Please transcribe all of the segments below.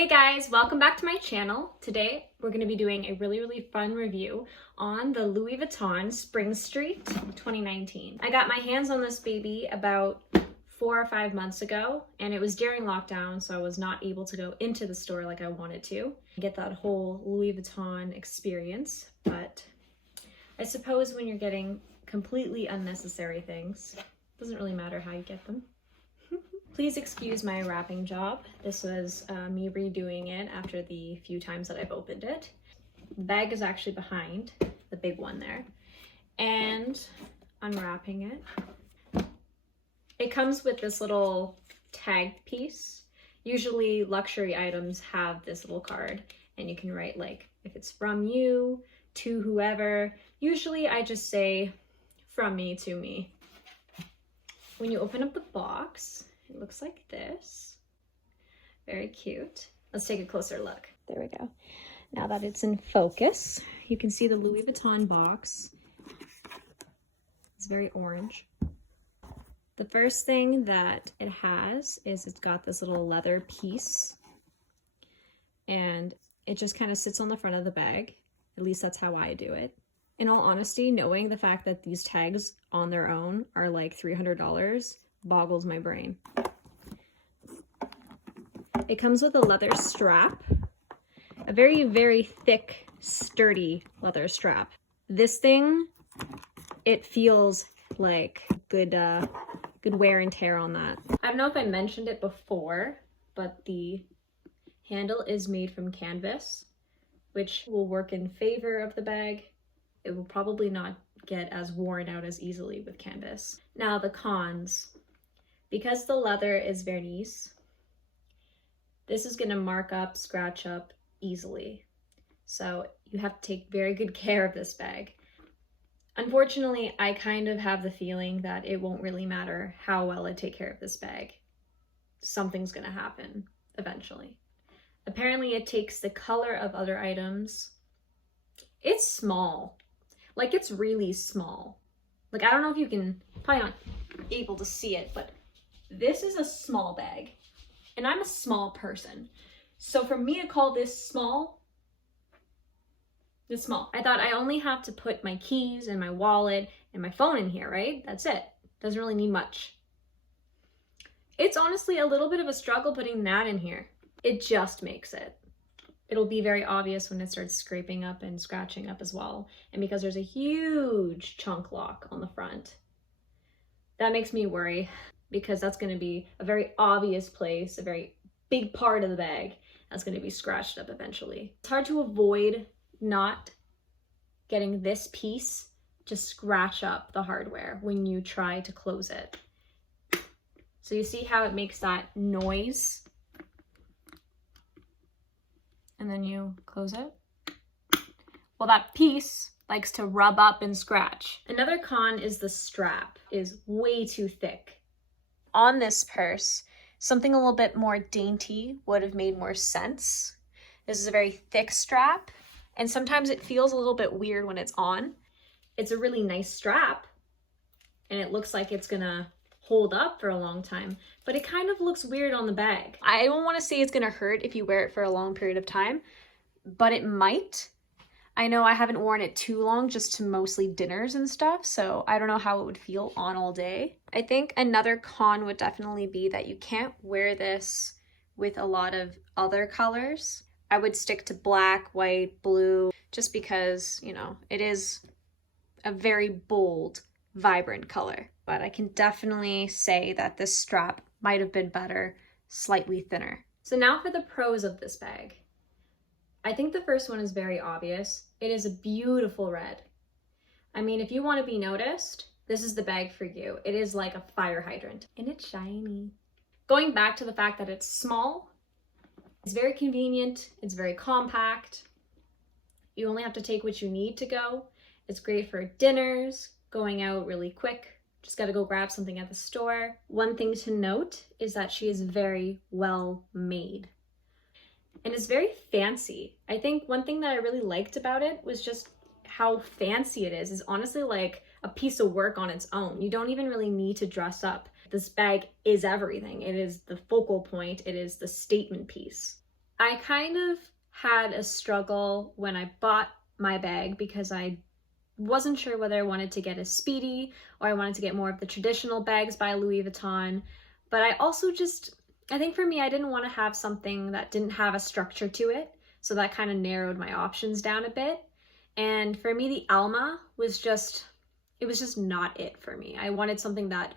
Hey guys, welcome back to my channel. Today we're going to be doing a really fun review on the Louis Vuitton Spring Street 2019. I got my hands on this baby about 4 or 5 months ago, and it was during lockdown, so I was not able to go into the store like I wanted to get that whole Louis Vuitton experience. But I suppose when you're getting completely unnecessary things, it doesn't really matter how you get them. Please excuse my wrapping job. This was me redoing it after the few times that I've opened it. The bag is actually behind, the big one there. And unwrapping it. It comes with this little tag piece. Usually luxury items have this little card and you can write like if it's from you to whoever. Usually I just say from me to me. When you open up the box, it looks like this. Very cute. Let's take a closer look. There we go. Now that it's in focus, you can see the Louis Vuitton box. It's very orange. The first thing that it has is it's got this little leather piece, and it just kind of sits on the front of the bag. At least that's how I do it. In all honesty, knowing the fact that these tags on their own are like $300 boggles my brain. It comes with a leather strap, a very thick, sturdy leather strap. This thing, it feels like good wear and tear on that. I don't know if I mentioned it before, but the handle is made from canvas, which will work in favor of the bag. It will probably not get as worn out as easily with canvas. Now the cons. Because the leather is vernice, this is going to mark up, scratch up easily. So you have to take very good care of this bag. Unfortunately, I kind of have the feeling that it won't really matter how well I take care of this bag. Something's going to happen eventually. Apparently it takes the color of other items. It's small. Like, it's really small. Like, I don't know if you can, probably not able to see it, but this is a small bag, and I'm a small person. So for me to call this small, it's small. I thought I only have to put my keys and my wallet and my phone in here, right? That's it. Doesn't really need much. It's honestly a little bit of a struggle putting that in here. It just makes it. It'll be very obvious when it starts scraping up and scratching up as well. And because there's a huge chunk lock on the front, that makes me worry, because that's going to be a very obvious place, a very big part of the bag that's going to be scratched up eventually. It's hard to avoid not getting this piece to scratch up the hardware when you try to close it. So you see how it makes that noise? And then you close it. Well, that piece likes to rub up and scratch. Another con is the strap is way too thick. On this purse, something a little bit more dainty would have made more sense. This is a very thick strap, and sometimes it feels a little bit weird when it's on. It's a really nice strap, and it looks like it's gonna hold up for a long time, but it kind of looks weird on the bag. I don't want to say it's gonna hurt if you wear it for a long period of time, but it might. I know I haven't worn it too long, just to mostly dinners and stuff, so I don't know how it would feel on all day. I think another con would definitely be that you can't wear this with a lot of other colors. I would stick to black, white, blue, just because, you know, it is a very bold, vibrant color. But I can definitely say that this strap might have been better, slightly thinner. So now for the pros of this bag. I think the first one is very obvious. It is a beautiful red. I mean, if you want to be noticed, this is the bag for you. It is like a fire hydrant, and it's shiny. Going back to the fact that it's small, it's very convenient, it's very compact. You only have to take what you need to go. It's great for dinners, going out really quick. Just got to go grab something at the store. One thing to note is that she is very well made. And it's very fancy. I think one thing that I really liked about it was just how fancy it is. It's honestly like a piece of work on its own. You don't even really need to dress up. This bag is everything. It is the focal point. It is the statement piece. I kind of had a struggle when I bought my bag because I wasn't sure whether I wanted to get a Speedy or I wanted to get more of the traditional bags by Louis Vuitton. But I also just, I think for me, I didn't want to have something that didn't have a structure to it. So that kind of narrowed my options down a bit. And for me, the Alma was just, it was just not it for me. I wanted something that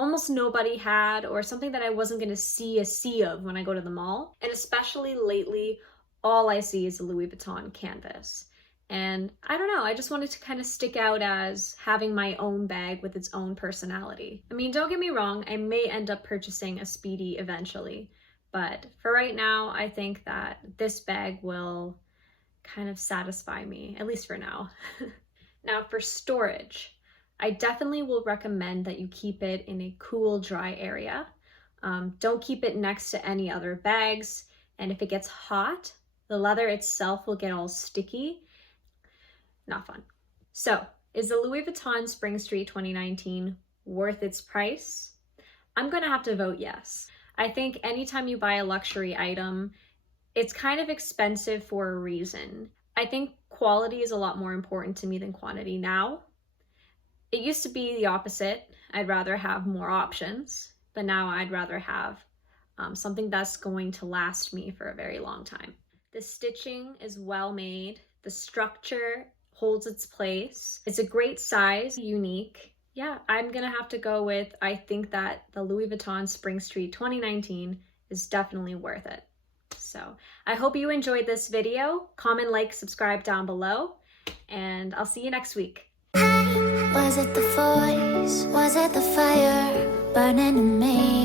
almost nobody had, or something that I wasn't going to see a sea of when I go to the mall. And especially lately, all I see is a Louis Vuitton canvas. And I don't know, I just wanted to kind of stick out as having my own bag with its own personality. I mean, don't get me wrong, I may end up purchasing a Speedy eventually, but for right now, I think that this bag will kind of satisfy me, at least for now. Now for storage, I definitely will recommend that you keep it in a cool, dry area. Don't keep it next to any other bags, and if it gets hot, the leather itself will get all sticky. Not fun. So, is the Louis Vuitton Spring Street 2019 worth its price? I'm gonna have to vote yes. I think anytime you buy a luxury item, it's kind of expensive for a reason. I think quality is a lot more important to me than quantity now. It used to be the opposite. I'd rather have more options, but now I'd rather have something that's going to last me for a very long time. The stitching is well made. The structure holds its place. It's a great size, unique. Yeah, I'm gonna have to go with, I think that the Louis Vuitton Spring Street 2019 is definitely worth it. So I hope you enjoyed this video. Comment, like, subscribe down below, and I'll see you next week. Was it the voice? Was it the fire burning in me?